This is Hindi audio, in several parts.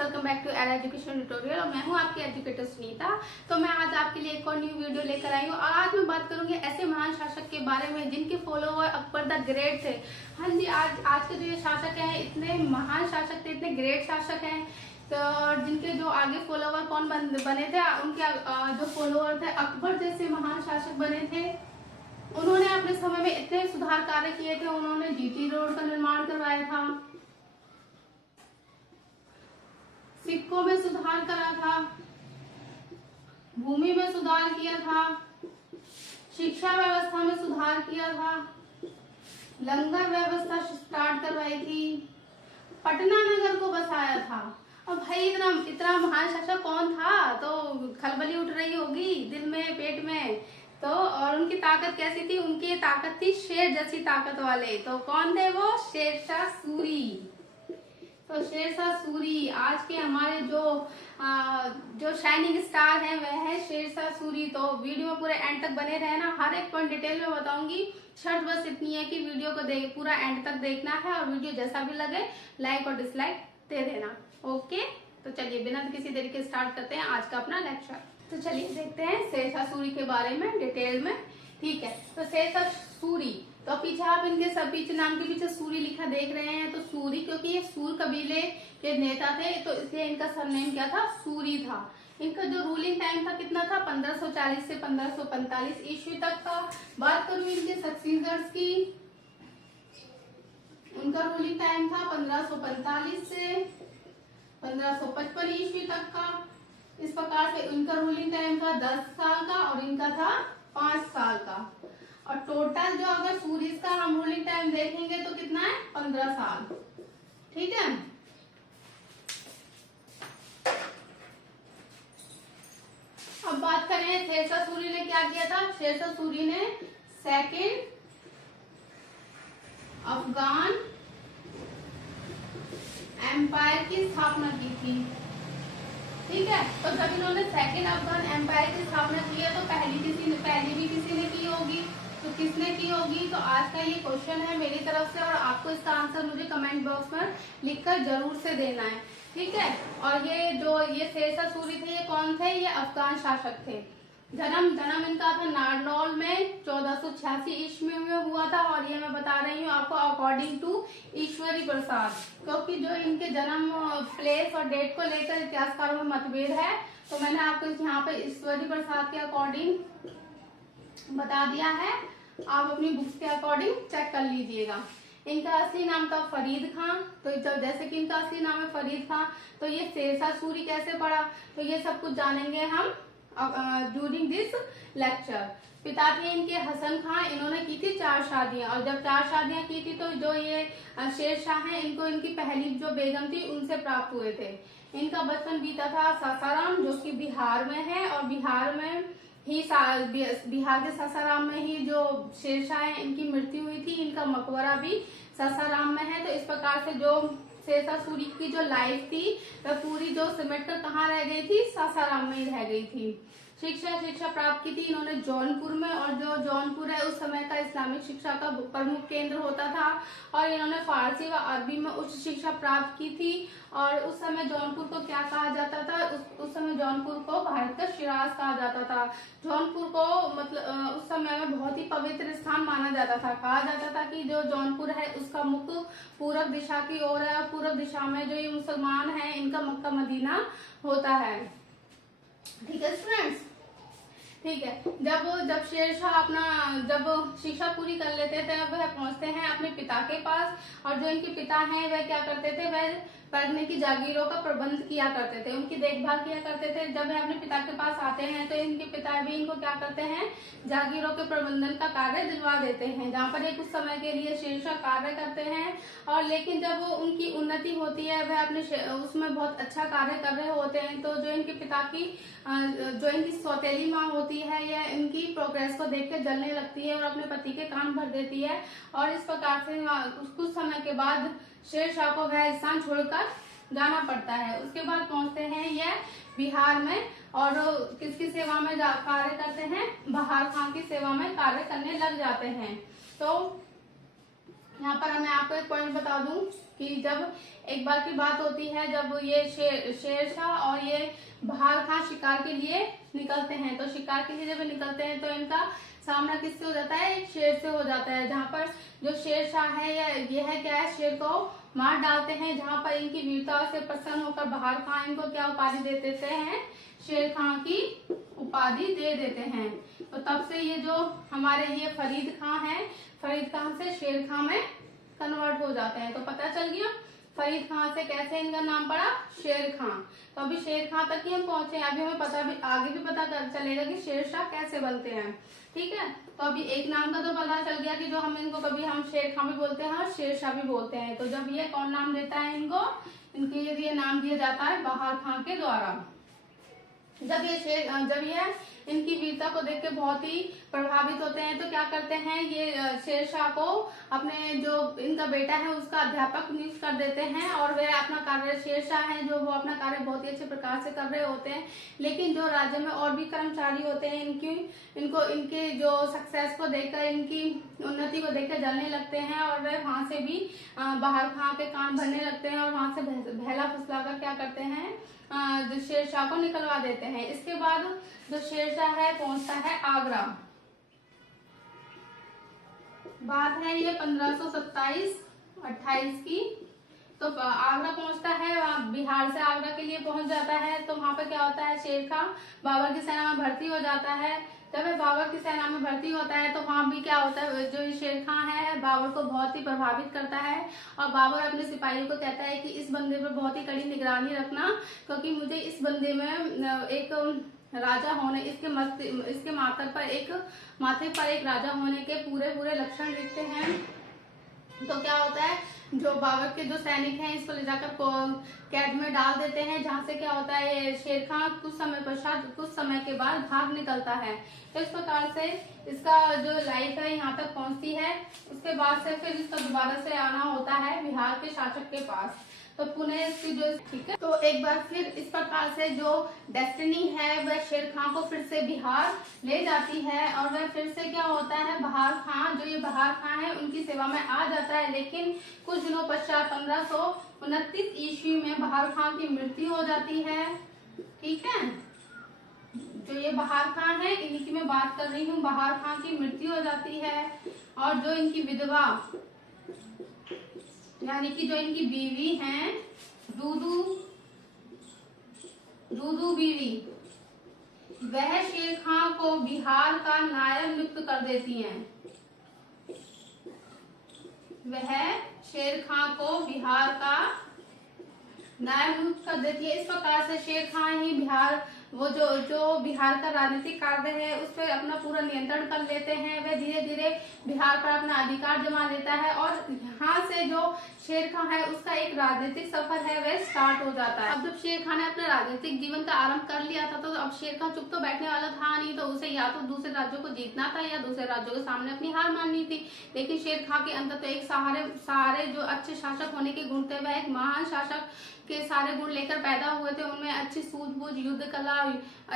Welcome back to Era Education tutorial और मैं हूं आपकी एजुकेटर सुनीता। तो मैं आज आपके लिए एक और न्यू वीडियो लेकर आई हूं और आज मैं बात करूंगी ऐसे महान शासक के बारे में जिनके फॉलोवर अकबर द ग्रेट थे। हाँ जी, आज के जो ये शासक हैं इतने महान शासक थे, इतने ग्रेट शासक हैं। तो जिनके जो आगे फॉलोवर कौन बने थे, उनके जो फॉलोवर थे अकबर जैसे महान शासक बने थे। उन्होंने अपने समय में इतने सुधार कार्य किए थे। उन्होंने जीटी रोड का निर्माण करवाया था, सिक्कों में सुधार करा था, भूमि में सुधार किया था, शिक्षा व्यवस्था में सुधार किया था, लंगर व्यवस्था स्टार्ट करवाई थी, पटना नगर को बसाया था। अब भाई इतना महान शासक कौन था? तो खलबली उठ रही होगी दिल में, पेट में। तो और उनकी ताकत कैसी थी? उनकी ताकत थी शेर जैसी ताकत वाले। तो कौन थे वो? शेरशाह सूरी। तो शेरशाह सूरी आज के हमारे जो शाइनिंग स्टार हैं वह है शेरशाह सूरी। तो वीडियो में पूरे एंड तक बने रहना, हर एक पॉइंट डिटेल में बताऊंगी। शर्त बस इतनी है कि वीडियो को पूरा एंड तक देखना है और वीडियो जैसा भी लगे लाइक और डिसलाइक दे देना। ओके, तो चलिए बिना किसी देरी के स्टार्ट करते हैं आज का अपना लेक्चर। तो चलिए देखते हैं शेरशाह सूरी के बारे में डिटेल में। ठीक है, तो शेरशाह सूरी, तो पीछे आप इनके सब पीछे नाम के पीछे सूरी लिखा देख रहे हैं। तो सूरी क्योंकि ये सूर कबीले के नेता थे तो इसलिए इनका सरनेम क्या था? सूरी था। इनका जो रूलिंग टाइम था कितना था? 1540 से 1545 ईस्वी तक का। बात करूं इनके सक्सीजर्स की, उनका रूलिंग टाइम था 1545 से 1555 ईस्वी तक का। इस प्रकार से इनका रूलिंग टाइम था 10 साल का और इनका था 5 साल का। और टोटल जो अगर सूरीज का हम रूलिंग टाइम देखेंगे तो कितना है? 15 साल। ठीक है, अब बात करें शेरशाह सूरी ने क्या किया था। शेरशाह सूरी ने सेकेंड अफगान एम्पायर की स्थापना की थी। ठीक है, तो जब इन्होंने सेकेंड अफगान एम्पायर की स्थापना की है तो पहली भी किसी ने की होगी। तो किसने की होगी? तो आज का ये क्वेश्चन है मेरी तरफ से और आपको इसका आंसर मुझे कमेंट बॉक्स में लिखकर जरूर से देना है। ठीक है, और ये शेरशाह सूरी थे, ये कौन थे? ये अफगान शासक थे। जन्म इनका था नारनौल में 1486 ईस्वी में हुआ था। और ये मैं बता रही हूँ आपको अकॉर्डिंग टू ईश्वरी प्रसाद, क्योंकि जो इनके जन्म प्लेस और डेट को लेकर इतिहासकारों में मतभेद है। तो मैंने आपको यहाँ पे ईश्वरी प्रसाद के अकॉर्डिंग बता दिया है, आप अपनी बुक्स के अकॉर्डिंग चेक कर लीजिएगा। इनका असली नाम था फरीद खां। तो जैसे कि इनका असली नाम है फरीद खां, तो ये शेरशाह सूरी कैसे पड़ा? तो ये सब कुछ जानेंगे हम ड्यूरिंग दिस लेक्चर। पिता थे इनके हसन खां, इन्होंने की थी 4 शादियां। और जब 4 शादियां की थी तो जो ये शेरशाह हैं इनको इनकी पहली जो बेगम थी उनसे प्राप्त हुए थे। इनका बचपन बीता था सासाराम, जो कि बिहार में है। और बिहार के सासाराम में ही जो शेरशाह है इनकी मृत्यु हुई थी। इनका मकबरा भी सासाराम में है। तो इस प्रकार से जो शेरशाह सूरी की जो लाइफ थी वह पूरी जो सिमट कर कहाँ रह गई थी? सासाराम में ही रह गई थी। शिक्षा प्राप्त की थी इन्होंने जौनपुर में। और जो जौनपुर है उस समय का इस्लामिक शिक्षा का प्रमुख केंद्र होता था। और इन्होंने फारसी व अरबी में उच्च शिक्षा प्राप्त की थी। और उस समय जौनपुर को क्या कहा जाता था? उस समय जौनपुर को भारत का शिराज कहा जाता था। जौनपुर को मतलब उस समय में बहुत ही पवित्र स्थान माना जाता था। कहा जाता था कि जो जौनपुर है उसका मुख पूरब दिशा की ओर है। पूरब दिशा में जो ये मुसलमान है इनका मक्का मदीना होता है। ठीक है स्टूडेंट्स, ठीक है। जब शेरशाह जब शिक्षा पूरी कर लेते थे वह पहुंचते हैं अपने पिता के पास। और जो इनके पिता हैं वह क्या करते थे? वह पढ़ने की जागीरों का प्रबंध किया करते थे, उनकी देखभाल किया करते थे। जब वह अपने पिता के पास आते हैं तो इनके पिता भी इनको क्या करते हैं? जागीरों के प्रबंधन का कार्य दिलवा देते हैं, जहाँ पर कुछ समय के लिए शेरशाह कार्य करते हैं। और लेकिन जब वो उनकी उन्नति होती है, वह अपने उसमें बहुत अच्छा कार्य कर रहे होते हैं, तो जो इनके पिता की जो इनकी सौतेली माँ होती है यह इनकी प्रोग्रेस को देख कर जलने लगती है और अपने पति के कान भर देती है। और इस प्रकार से कुछ समय के बाद शेरशाह को वह स्थान छोड़कर जाना पड़ता है। उसके बाद पहुंचते हैं यह बिहार में और किसकी सेवा में कार्य करते हैं? बहार खां की सेवा में कार्य करने लग जाते हैं। तो यहाँ पर मैं आपको एक पॉइंट बता दूं कि जब एक बार की बात होती है, जब ये शेरशाह और ये बहार खां शिकार के लिए निकलते हैं। तो शिकार के लिए जब निकलते हैं तो इनका सामना किससे हो जाता है? एक शेर से हो जाता है। जहाँ पर जो शेरशाह है यह क्या है, शेर को मार डालते हैं। जहाँ पर इनकी वीरता से प्रसन्न होकर बहार खां इनको क्या उपाधि दे देते हैं? शेर खां की उपाधि दे देते हैं। तो तब से ये जो हमारे ये फरीद खां है, फरीद खां से शेर खां में कन्वर्ट हो जाते हैं। तो पता चल गया फरीद खां से कैसे इनका नाम पड़ा शेर खां। तो अभी शेर खां तक ही हम पहुंचे। अभी हमें आगे भी पता चलेगा कि शेरशाह कैसे बनते हैं। ठीक है, तो अभी एक नाम का तो पता चल गया कि जो हम इनको कभी हम शेर खां भी बोलते हैं और शेरशाह भी बोलते हैं। तो जब ये कौन नाम देता है इनको? इनके लिए नाम दिया जाता है बहार खां के द्वारा। जब ये इनकी वीरता को देख के बहुत ही प्रभावित होते हैं तो क्या करते हैं, ये शेरशाह को अपने जो इनका बेटा है उसका अध्यापक नियुक्त कर देते हैं। और वे अपना कार्य, शेरशाह है जो वो अपना कार्य बहुत ही अच्छे प्रकार से कर रहे होते हैं। लेकिन जो राज्य में और भी कर्मचारी होते हैं इनको इनके जो सक्सेस को देखकर, इनकी उन्नति को देखकर जलने लगते हैं और वे वहां से भी बहार खां के कान भरने लगते हैं और वहां से बहला फुसला कर क्या करते हैं, जो शेरशाह को निकलवा देते हैं। इसके बाद जो शेरशाह है पहुंचता है आगरा। बात है ये 1527-28 की। तो आगरा पहुंचता है, बिहार से आगरा के लिए पहुंच जाता है। तो वहां पर क्या होता है, शेर खां बाबर की सेना में भर्ती हो जाता है। जब वह बाबर की सेना में भर्ती होता है तो वहां भी क्या होता है, जो शेर खां है बाबर को बहुत ही प्रभावित करता है। और बाबर अपने सिपाहियों को कहता है कि इस बंदे पर बहुत ही कड़ी निगरानी रखना, क्योंकि मुझे इस बंदे में एक राजा होने, इसके माथे पर एक राजा होने के पूरे लक्षण दिखते हैं। तो क्या होता है, जो बाबर के जो सैनिक हैं इसको ले जाकर कैद में डाल देते हैं। जहाँ से क्या होता है, शेर खां कुछ समय के बाद भाग निकलता है। तो इस प्रकार से इसका जो लाइफ है यहाँ तक पहुंचती है। उसके बाद से फिर इसका दोबारा से आना होता है बिहार के शासक के पास। तो पुणे इसकी जो, ठीक है, तो एक बार फिर इस प्रकार से जो डेस्टिनी है वह शेर खां को फिर से बिहार ले जाती है। और वह फिर से क्या होता है, बहार खां, जो ये बहार खां है उनकी सेवा में आ जाता है। लेकिन कुछ दिनों पश्चात 1529 ईस्वी में बहार खां की मृत्यु हो जाती है। ठीक है, जो ये बहार खां है इन्हीं की मैं बात कर रही हूँ। बहार खां की मृत्यु हो जाती है और जो इनकी विधवा, यानी कि जो इनकी बीवी हैं दूदू बीवी, वह शेर खां को बिहार का नायब नियुक्त कर देती हैं। वह शेर खां को बिहार का नायब नियुक्त कर देती है। इस प्रकार से शेर खां ही बिहार, वो जो बिहार का राजनीतिक कार्य है उस पर अपना पूरा नियंत्रण कर लेते हैं। वह धीरे धीरे बिहार पर अपना अधिकार जमा लेता है और यहाँ से जो शेर खां है उसका एक राजनीतिक सफर है वह स्टार्ट हो जाता है। अब जब शेर खां ने अपने राजनीतिक जीवन का आरंभ कर लिया था तो अब शेर खां चुप तो बैठने वाला था नहीं। तो उसे या तो दूसरे राज्यों को जीतना था या दूसरे राज्यों के सामने अपनी हार माननी थी। लेकिन शेर खां के अंदर तो एक सहारे जो अच्छे शासक होने के गुण थे, वह एक महान शासक के सारे गुण लेकर पैदा हुए थे। उनमें अच्छी सूझबूझ, युद्ध कला,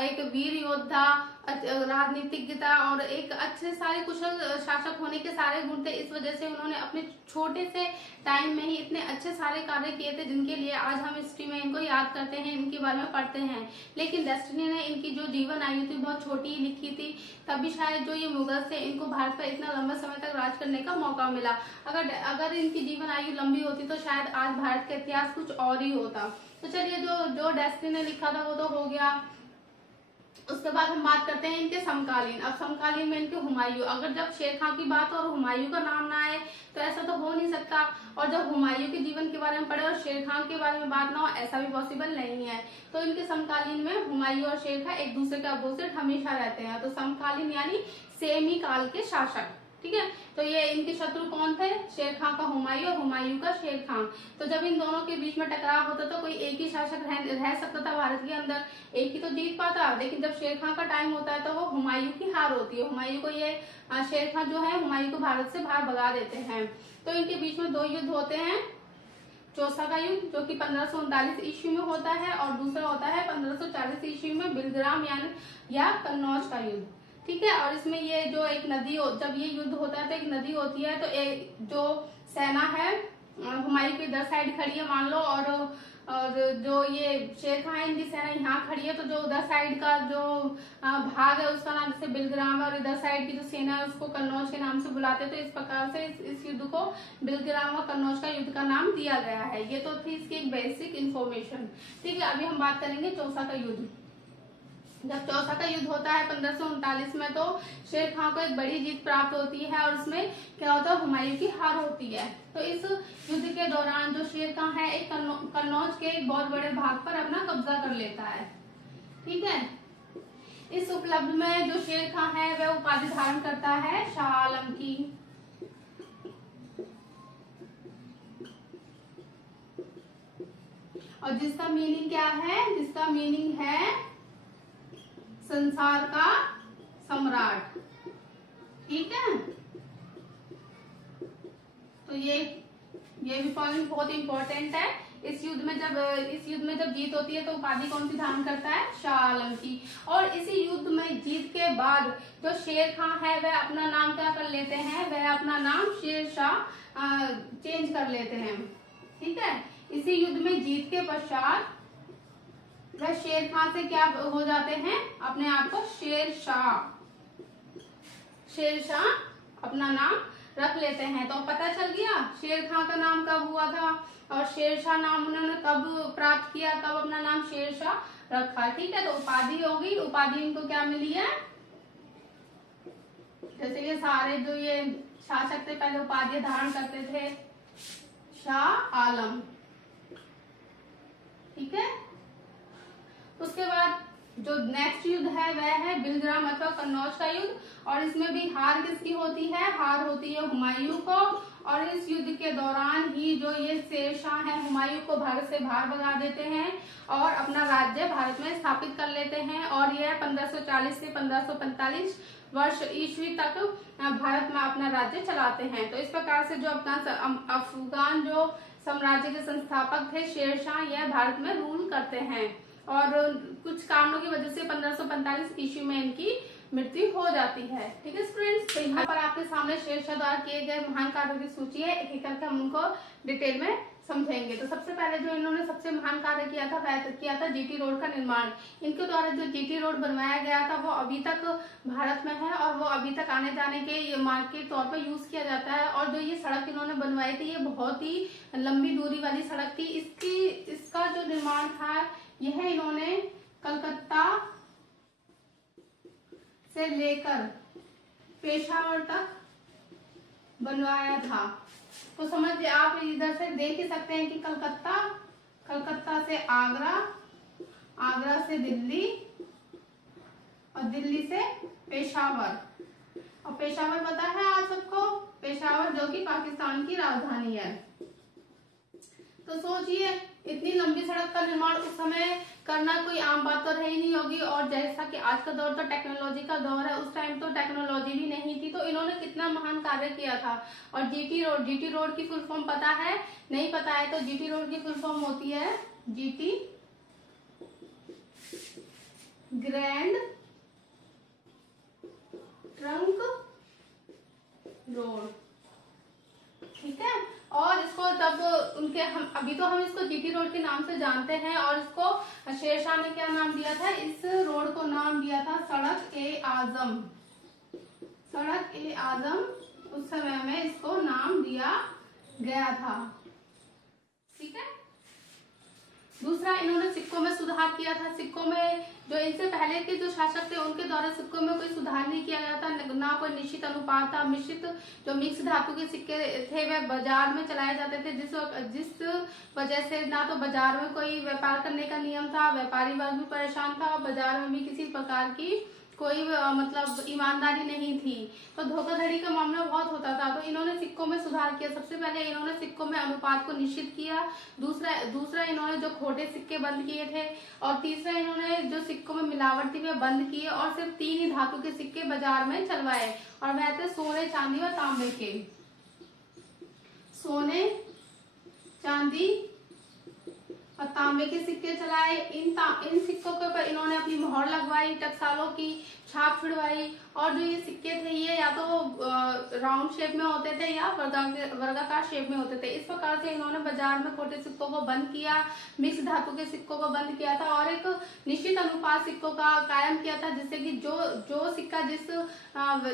एक वीर योद्धा, राजनीतिज्ञता और एक अच्छे सारे कुशल शासक होने के सारे गुण थे। इस वजह से उन्होंने अपने छोटे से टाइम में ही इतने अच्छे सारे कार्य किए थे जिनके लिए आज हम हिस्ट्री में इनको याद करते हैं, इनके बारे में पढ़ते हैं। लेकिन डेस्टिनी ने इनकी जो जीवन आयु थी बहुत छोटी ही लिखी थी, तभी शायद जो ये मुगल थे इनको भारत पर इतना लंबा समय तक राज करने का मौका मिला। अगर इनकी जीवन आयु लंबी होती तो शायद आज भारत का इतिहास कुछ और ही होता। तो चलिए, जो डेस्टिनी ने लिखा था वो तो हो गया। उसके बाद हम बात करते हैं इनके समकालीन। अब समकालीन में इनके हुमायूं। अगर जब शेर खां की बात हो और हुमायूं का नाम ना आए तो ऐसा तो हो नहीं सकता। और जब हुमायूं के जीवन के बारे में पढ़े और शेर खां के बारे में बात ना हो, ऐसा भी पॉसिबल नहीं है। तो इनके समकालीन में हुमायूं और शेर खां एक दूसरे के अपोजिट हमेशा रहते हैं। तो समकालीन यानी सेम ही काल के शासक। ठीक है, तो ये इनके शत्रु कौन थे, शेर खां का हुमायूं और हुमायूं का शेर खां। तो जब इन दोनों के बीच में टकराव होता तो कोई एक ही शासक रह सकता था भारत के अंदर, एक ही तो जीत पाता। लेकिन जब शेर खां का टाइम होता है तो वो हुमायूं की हार होती है। हुमायूं को ये शेर खां जो है हुमायूं को भारत से बाहर भगा देते हैं। तो इनके बीच में दो युद्ध होते हैं। चौसा का युद्ध जो कि 1539 ईस्वी में होता है और दूसरा होता है 1540 ईस्वी में बिलग्राम या कन्नौज का युद्ध। ठीक है, और इसमें ये जो एक नदी, जब ये युद्ध होता है तो एक नदी होती है। तो एक जो सेना है हुमायूं की इधर साइड खड़ी है मान लो, और जो ये शेर खां है इनकी सेना यहाँ खड़ी है, तो जो उधर साइड का जो भाग है उसका नाम जैसे बिलग्राम है, और इधर साइड की जो सेना है उसको कन्नौज के नाम से बुलाते हैं। तो इस प्रकार से इस युद्ध को बिलग्राम और कन्नौज का युद्ध का नाम दिया गया है। ये तो थी इसकी एक बेसिक इन्फॉर्मेशन। ठीक है, अभी हम बात करेंगे चौसा का युद्ध। जब चौसा का युद्ध होता है 1539 में, तो शेर खां को एक बड़ी जीत प्राप्त होती है, और उसमें क्या होता है, हुमायूं की हार होती है। तो इस युद्ध के दौरान जो शेर खां है एक कन्नौज के एक बहुत बड़े भाग पर अपना कब्जा कर लेता है। ठीक है, इस उपलब्ध में जो शेर खां है वह उपाधि धारण करता है शाह आलम की। और जिसका मीनिंग क्या है, जिसका मीनिंग है संसार का सम्राट। ठीक है, तो ये भी पॉइंट बहुत इंपॉर्टेंट है। इस युद्ध में जब जीत होती है तो उपाधि कौन सी धारण करता है, शाह आलम की। और इसी युद्ध में जीत के बाद जो शेर खां है वह अपना नाम क्या कर लेते हैं, वह अपना नाम शेर शाह चेंज कर लेते हैं। ठीक है, इसी युद्ध में जीत के पश्चात वह शेर खां से क्या हो जाते हैं, अपने आप को शेर शाह अपना नाम रख लेते हैं। तो पता चल गया शेर खां का नाम कब हुआ था, और शेर शाह नाम उन्होंने कब प्राप्त किया, कब अपना नाम शेर शाह रखा। ठीक है, तो उपाधि होगी, उपाधि इनको क्या मिली है, जैसे ये सारे जो ये शासक थे पहले उपाधि धारण करते थे, शाह आलम। ठीक है, उसके बाद जो नेक्स्ट युद्ध है वह है बिलग्राम अथवा कन्नौज का युद्ध, और इसमें भी हार किसकी होती है, हार होती है हुमायूं को। और इस युद्ध के दौरान ही जो ये शेर शाह है हुमायूं को भारत से बाहर भगा देते हैं और अपना राज्य भारत में स्थापित कर लेते हैं। और यह 1540 से 1545 वर्ष ईस्वी तक भारत में अपना राज्य चलाते हैं। तो इस प्रकार से जो अफगान जो साम्राज्य के संस्थापक थे शेर शाह, यह भारत में रूल करते हैं, और कुछ कारणों की वजह से 1545 ईस्वी में इनकी मृत्यु हो जाती है। ठीक है स्टूडेंट्स, तो यहाँ पर आपके सामने शेर शाह द्वारा किए गए महान कार्यों की सूची है, एक एक करके हम उनको डिटेल में समझेंगे। तो सबसे पहले जो इन्होंने सबसे महान कार्य किया था वह किया था जीटी रोड का निर्माण। इनके द्वारा जो जीटी रोड बनवाया गया था वो अभी तक भारत में है, और वो अभी तक आने जाने के मार्ग के तौर पर यूज किया जाता है। और जो ये सड़क इन्होंने बनवाई थी ये बहुत ही लंबी दूरी वाली सड़क थी। इसका जो निर्माण था यह इन्होंने कलकत्ता से लेकर पेशावर तक बनवाया था। तो समझ आप इधर से देख ही सकते हैं कि कलकत्ता से आगरा, आगरा से दिल्ली, और दिल्ली से पेशावर। और पेशावर पता है आप सबको, पेशावर जो कि पाकिस्तान की राजधानी है। तो सोचिए इतनी लंबी सड़क का निर्माण उस समय करना कोई आम बात तो रही नहीं होगी। और जैसा कि आज का दौर तो टेक्नोलॉजी का दौर है, उस टाइम तो टेक्नोलॉजी भी नहीं थी, तो इन्होंने कितना महान कार्य किया था। और जीटी रोड की फुल फॉर्म पता है, नहीं पता है तो जीटी रोड की फुल फॉर्म होती है जीटी ग्रैंड ट्रंक रोड। ठीक है, और इसको जब हम अभी तो हम इसको जीटी रोड के नाम से जानते हैं, और इसको शेरशाह ने क्या नाम दिया था, इस रोड को नाम दिया था सड़क ए आजम। सड़क ए आजम उस समय में इसको नाम दिया गया था। ठीक है, दूसरा इन्होंने सिक्कों में सुधार किया था। सिक्कों में जो इनसे पहले के जो शासक थे उनके द्वारा सिक्कों में कोई सुधार नहीं किया गया था, ना कोई निश्चित अनुपात था। मिश्रित जो मिक्स धातु के सिक्के थे वह बाजार में चलाए जाते थे, जिस वजह से ना तो बाजार में कोई व्यापार करने का नियम था, व्यापारी वर्ग भी परेशान था, और बाजार में भी किसी प्रकार की कोई मतलब ईमानदारी नहीं थी, तो धोखाधड़ी का मामला बहुत होता था। तो इन्होंने सिक्कों में सुधार किया। सबसे पहले इन्होंने सिक्कों में अनुपात को निश्चित किया। दूसरा इन्होंने जो खोटे सिक्के बंद किए थे, और तीसरा इन्होंने जो सिक्कों में मिलावट थी वह बंद किए, और सिर्फ 3 ही धातु के सिक्के बाजार में चलवाए, और वह थे सोने, चांदी और तांबे के। सोने, चांदी और तांबे के सिक्के चलाए। इन सिक्कों के ऊपर इन्होंने अपनी मोहर लगवाई, टकसालों की छाप छुड़वाई। और जो ये सिक्के थे ये या तो राउंड शेप में होते थे या वर्गाकार शेप में होते थे। इस प्रकार से इन्होंने बाजार में खोटे सिक्कों को बंद किया, मिक्स धातु के सिक्कों को बंद किया था और एक निश्चित अनुपात सिक्कों का कायम किया था, जिससे कि जो सिक्का जिस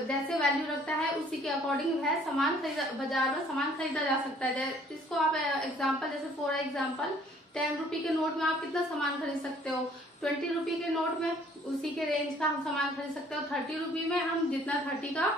जैसे वैल्यू रखता है उसी के अकॉर्डिंग वह बाजार में सामान खरीदा जा सकता है। इसको आप एग्जाम्पल, जैसे फॉर एग्जाम्पल 10 रुपए के नोट में आप कितना सामान खरीद सकते हो, 20 रुपए के नोट में उसी के रेंज का हम सामान खरीद सकते हो। 30 रुपए में हम जितना 30 का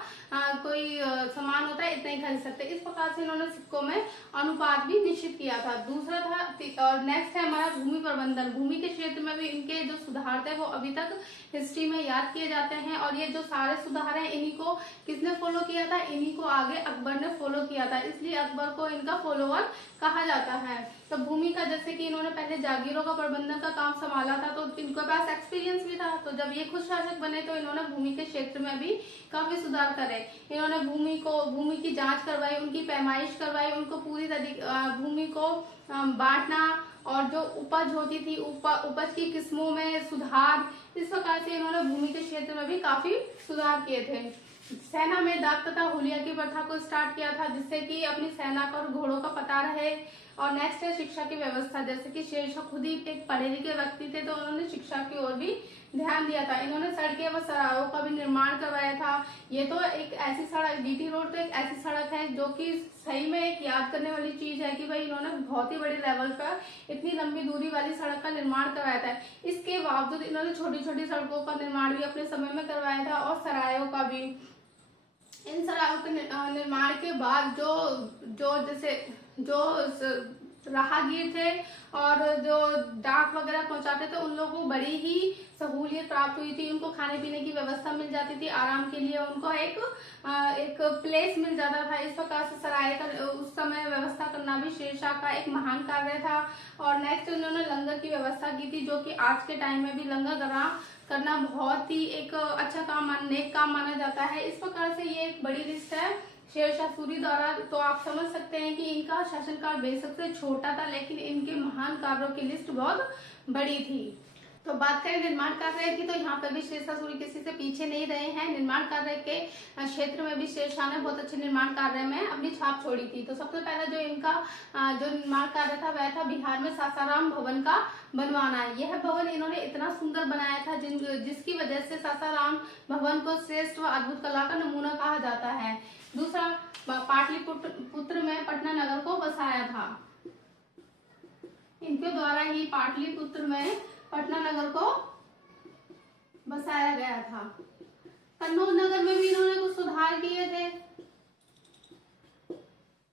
कोई सामान होता है इतना ही खरीद सकते हैं। इस प्रकार से इन्होंने सिक्कों में अनुपात भी निश्चित किया था। दूसरा था और नेक्स्ट है हमारा भूमि प्रबंधन। भूमि के क्षेत्र में भी इनके जो सुधार थे वो अभी तक हिस्ट्री में याद किए जाते हैं। और ये जो सारे सुधार हैं इन्हीं को किसने फॉलो किया था, इन्हीं को आगे अकबर ने फॉलो किया था, इसलिए अकबर को इनका फॉलोअर कहा जाता है। तो भूमि का, जैसे कि इन्होंने पहले जागीरों का प्रबंधन का काम संभाला था तो इनके पास एक्सपीरियंस भी था। तो जब ये खुद शासक बने तो इन्होंने भूमि के क्षेत्र में भी काफी सुधार करे। इन्होंने भूमि की जांच करवाई, उनकी पैमाइश करवाई, उनको पूरी भूमि को बांटना और जो उपज होती थी उपज की किस्मों में सुधार, इस प्रकार से इन्होंने भूमि के क्षेत्र में भी काफी सुधार किए थे। सेना में दाक तथा हुलिया की प्रथा को स्टार्ट किया था, जिससे कि अपनी सेना का और घोड़ों का पता रहे। और नेक्स्ट है शिक्षा की व्यवस्था। जैसे कि शेरशाह खुद ही एक पढ़े लिखे व्यक्ति थे तो उन्होंने शिक्षा की ओर भी ध्यान दिया था। इन्होंने सड़कें व सरायों का भी निर्माण करवाया था। ये तो एक ऐसी सड़क, जीटी रोड तो एक ऐसी सड़क है जो कि सही में एक याद करने वाली चीज है कि भाई इन्होंने बहुत ही बड़े लेवल पर इतनी लंबी दूरी वाली सड़क का निर्माण करवाया था। इसके बावजूद इन्होंने छोटी छोटी सड़कों का निर्माण भी अपने समय में करवाया था और सरायों का भी। इन सरायों के निर्माण के बाद जो राहगीर थे और जो डाक वगैरह पहुंचाते थे उन लोगों को बड़ी ही सहूलियत प्राप्त हुई थी। उनको खाने पीने की व्यवस्था मिल जाती थी, आराम के लिए उनको एक प्लेस मिल जाता था। इस प्रकार से सराय का उस समय व्यवस्था करना भी शेरशाह का एक महान कार्य था। और नेक्स्ट उन्होंने लंगर की व्यवस्था की थी, जो कि आज के टाइम में भी लंगर करना बहुत ही एक अच्छा काम, नेक काम माना जाता है। इस प्रकार से ये एक बड़ी लिस्ट है शेरशाह सूरी द्वारा। तो आप समझ सकते हैं कि इनका शासनकाल बेशक से छोटा था लेकिन इनके महान कार्यों की लिस्ट बहुत बड़ी थी। तो बात करें निर्माण कार्य की तो यहाँ पर भी शेरशाह सूरी किसी से पीछे नहीं रहे हैं। निर्माण कार्य के क्षेत्र में भी शेरशाह ने बहुत अच्छे निर्माण कार्य में अपनी छाप छोड़ी थी। तो सबसे पहला जो इनका जो निर्माण कार्य था वह था बिहार में सासाराम भवन का बनवाना। यह भवन इन्होंने इतना सुंदर बनाया था जिसकी वजह से सासाराम भवन को श्रेष्ठ व अद्भुत कला का नमूना कहा जाता है। दूसरा, पाटलिपुत्र में पटना नगर को बसाया था। इनके द्वारा ही पाटलिपुत्र में पटना नगर को बसाया गया था। कन्नौज नगर में भी इन्होंने कुछ सुधार किए थे।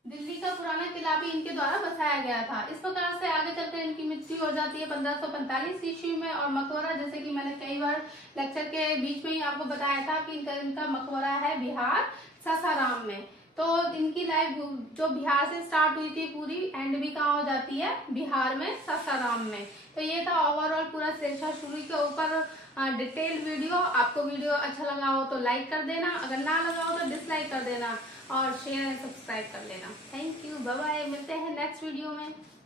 दिल्ली का पुराना किला भी इनके द्वारा बसाया गया था। इस प्रकार से आगे चलकर इनकी मृत्यु हो जाती है 1545 ईस्वी में। और मकबरा, जैसे कि मैंने कई बार लेक्चर के बीच में ही आपको बताया था कि इनका मकबरा है बिहार सासाराम में। तो इनकी लाइफ जो बिहार से स्टार्ट हुई थी पूरी एंड भी कहाँ हो जाती है, बिहार में सासाराम में। तो ये था ओवरऑल पूरा शेरशाह सूरी के ऊपर डिटेल वीडियो। आपको वीडियो अच्छा लगा हो तो लाइक कर देना, अगर ना लगा हो तो डिसलाइक कर देना और शेयर एंड सब्सक्राइब कर लेना। थैंक यू, बाय बाय, मिलते हैं नेक्स्ट वीडियो में।